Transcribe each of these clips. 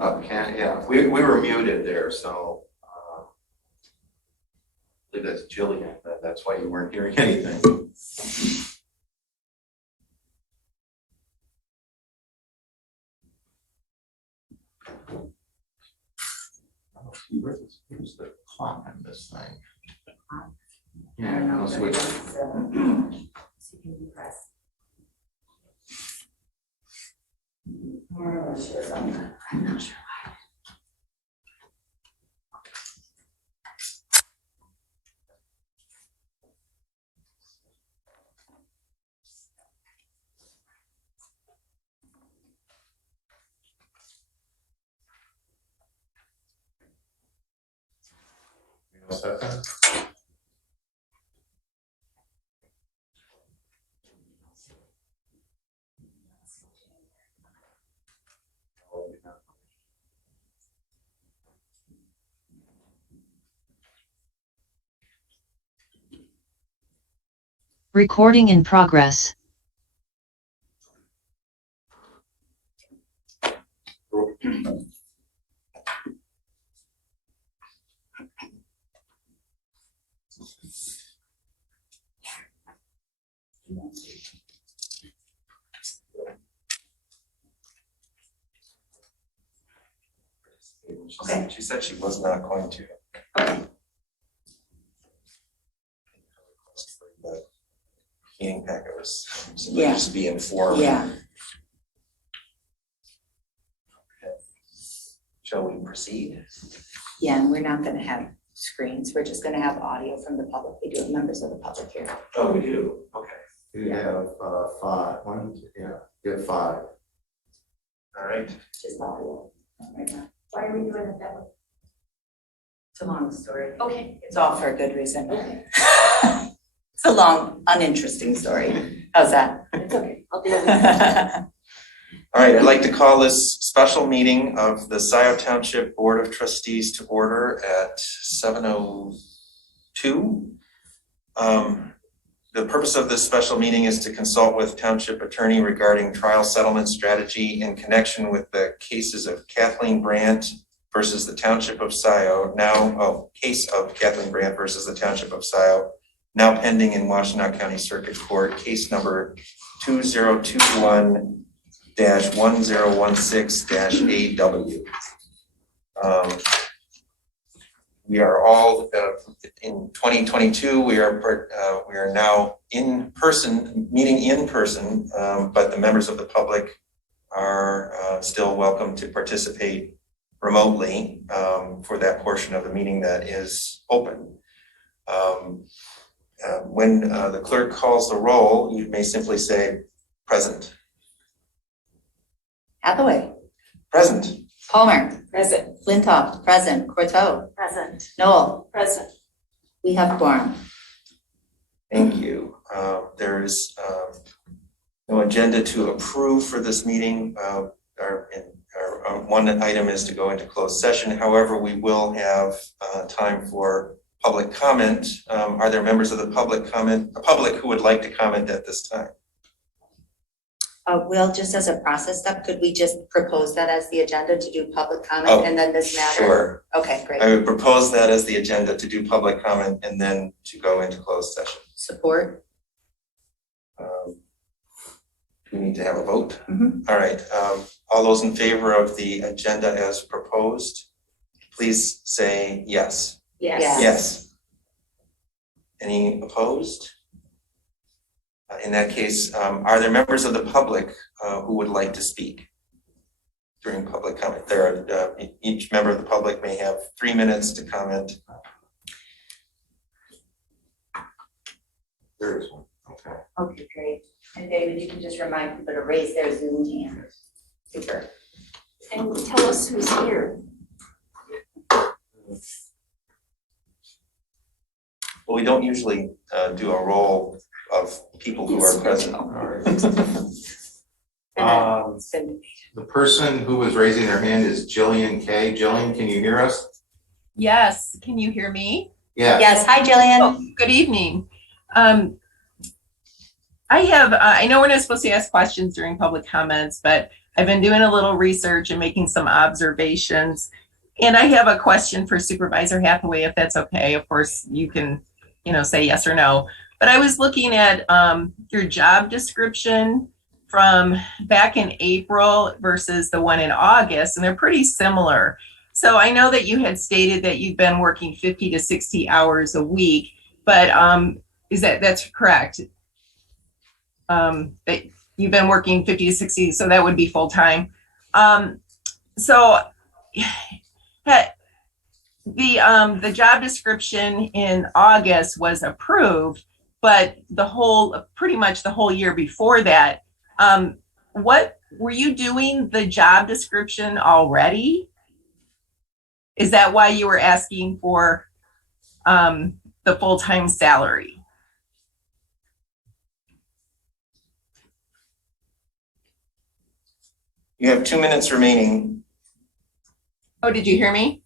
Yeah, we were muted there, so I believe that's Jillian. That's why you weren't hearing anything. Where's the clock on this thing? Yeah, I'll switch. I'm not sure why. Recording in progress. Okay. She said she was not going to. Okay. The meeting packet was Yeah. just be informed. Yeah. Okay. Shall we proceed? Yeah, and we're not going to have screens. We're just going to have audio from the public. We do have members of the public here. Oh, we do. Okay. You have 5. You have 5. All right. Just audio right now. Why are we doing it that way? It's a long story. Okay. It's all for a good reason. Okay. It's a long, uninteresting story. How's that? It's okay. I'll do it. All right, I'd like to call this special meeting of the Scio Township Board of Trustees to order at 7:02. The purpose of this special meeting is to consult with Township Attorney regarding trial settlement strategy in connection with the cases of Kathleen Brandt versus the Township of Scio, case of Kathleen Brandt versus the Township of Scio, now pending in Washtenaw County Circuit Court, case number 2021-1016-AW. We are all in 2022. We are now in person, meeting in person, but the members of the public are still welcome to participate remotely for that portion of the meeting that is open. When the clerk calls the roll, you may simply say present. Hathaway. Present. Palmer. Present. Flintoff. Present. Courteau. Present. Noel. Present. We have quorum. Thank you. There is no agenda to approve for this meeting. Our one item is to go into closed session. However, we will have time for public comment. Are there members of the public who would like to comment at this time? Will, just as a process step, could we just propose that as the agenda to do public comment and then this matter? Sure. Okay, great. I would propose that as the agenda to do public comment and then to go into closed session. Support. Do we need to have a vote? Mm-hmm. All right. All those in favor of the agenda as proposed, please say yes. Yes. Yeah. Yes. Any opposed? In that case, are there members of the public who would like to speak during public comment? There are, each member of the public may have 3 minutes to comment. There is one. Okay. Okay, great. And David, you can just remind people to raise their Zoom hand. Super. And tell us who's here. Well, we don't usually do a roll of people who are present. The person who was raising their hand is Jillian K. Jillian, can you hear us? Yes, can you hear me? Yeah. Yes, hi Jillian. Oh, good evening. I know we're not supposed to ask questions during public comments, but I've been doing a little research and making some observations. And I have a question for Supervisor Hathaway, if that's okay. Of course, you can, say yes or no. But I was looking at your job description from back in April versus the one in August, and they're pretty similar. So I know that you had stated that you've been working 50 to 60 hours a week, but that's correct? That you've been working 50 to 60, so that would be full time. So the job description in August was approved, but pretty much the whole year before that, what were you doing the job description already? Is that why you were asking for the full-time salary? You have 2 minutes remaining. Oh, did you hear me?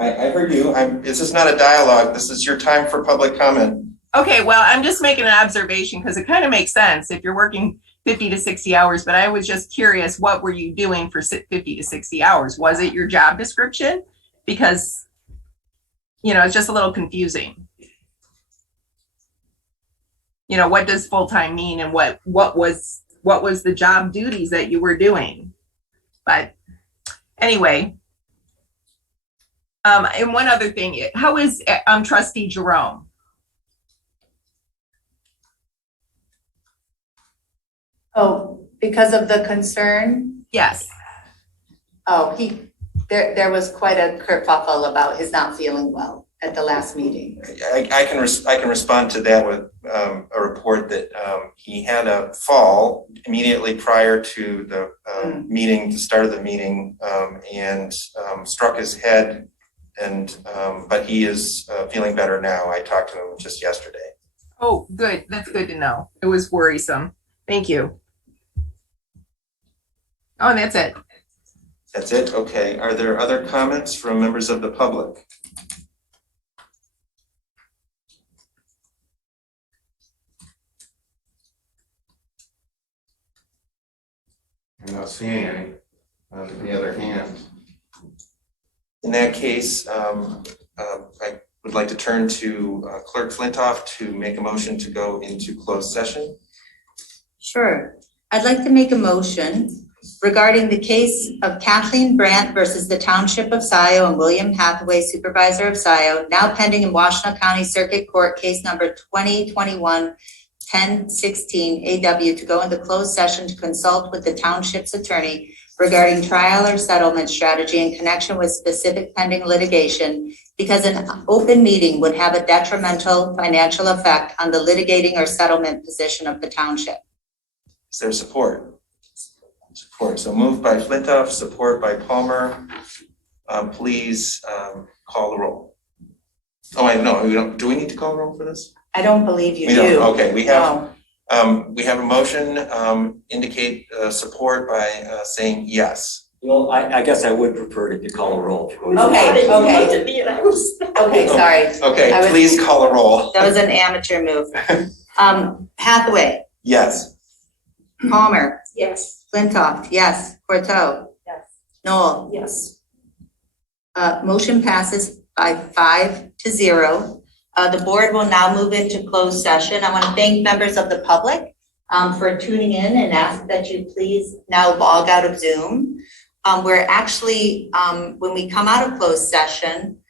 I heard you. This is not a dialogue. This is your time for public comment. Okay, well, I'm just making an observation because it kind of makes sense if you're working 50 to 60 hours, but I was just curious, what were you doing for 50 to 60 hours? Was it your job description? Because, it's just a little confusing. What does full-time mean, and what was the job duties that you were doing? But anyway, and one other thing, how is Trustee Jerome? Oh, because of the concern? Yes. Oh, there was quite a kerfuffle about his not feeling well at the last meeting. I can respond to that with a report that he had a fall immediately prior to the meeting, the start of the meeting, and struck his head. And but he is feeling better now. I talked to him just yesterday. Oh, good. That's good to know. It was worrisome. Thank you. Oh, and that's it. That's it? Okay. Are there other comments from members of the public? I'm not seeing any on the other hand. In that case, I would like to turn to Clerk Flintoff to make a motion to go into closed session. Sure. I'd like to make a motion regarding the case of Kathleen Brandt versus the Township of Scio and William Hathaway, Supervisor of Scio, now pending in Washtenaw County Circuit Court, case number 2021-1016 AW, to go into closed session to consult with the township's attorney regarding trial or settlement strategy in connection with specific pending litigation, because an open meeting would have a detrimental financial effect on the litigating or settlement position of the township. Is there support? Support. So moved by Flintoff, support by Palmer. Please call the roll. Oh, I know. We don't. Do we need to call the roll for this? I don't believe you We do. don't. Okay. We have. No. We have a motion. Indicate support by saying yes. Well, I guess I would prefer to call a roll. Okay, You okay. looked at me and I was. Okay, sorry. Okay. I was- Please call a roll. That was an amateur move. Hathaway, Yes. Palmer, Yes. Flintoff, yes. Corto, Yes. Noel. Yes. Motion passes by 5-0. The board will now move into closed session. I want to thank members of the public for tuning in and ask that you please now log out of Zoom. We're actually, when we come out of closed session,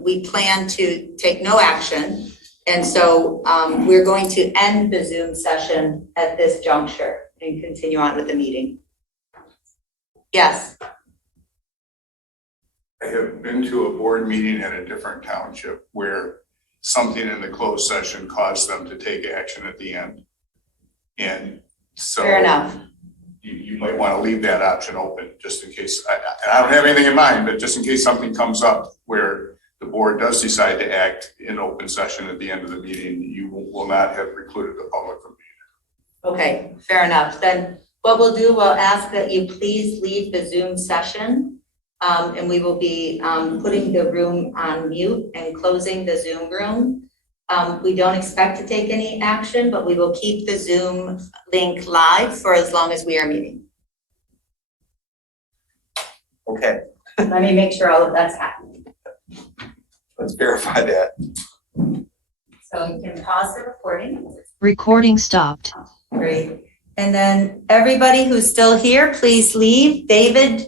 we plan to take no action. And so we're going to end the Zoom session at this juncture and continue on with the meeting. Yes. I have been to a board meeting at a different township where something in the closed session caused them to take action at the end. And so Fair enough. you might want to leave that option open just in case. I don't have anything in mind, but just in case something comes up where the board does decide to act in open session at the end of the meeting, you will not have precluded the public from being Okay, fair enough. Then what we'll do, we'll ask that you please leave the Zoom session. And we will be putting the room on mute and closing the Zoom room. We don't expect to take any action, but we will keep the Zoom link live for as long as we are meeting. Okay, Let me make sure all of that's happening. let's verify that. So you can pause the recording. Recording stopped. Great. And then everybody who's still here, please leave. David,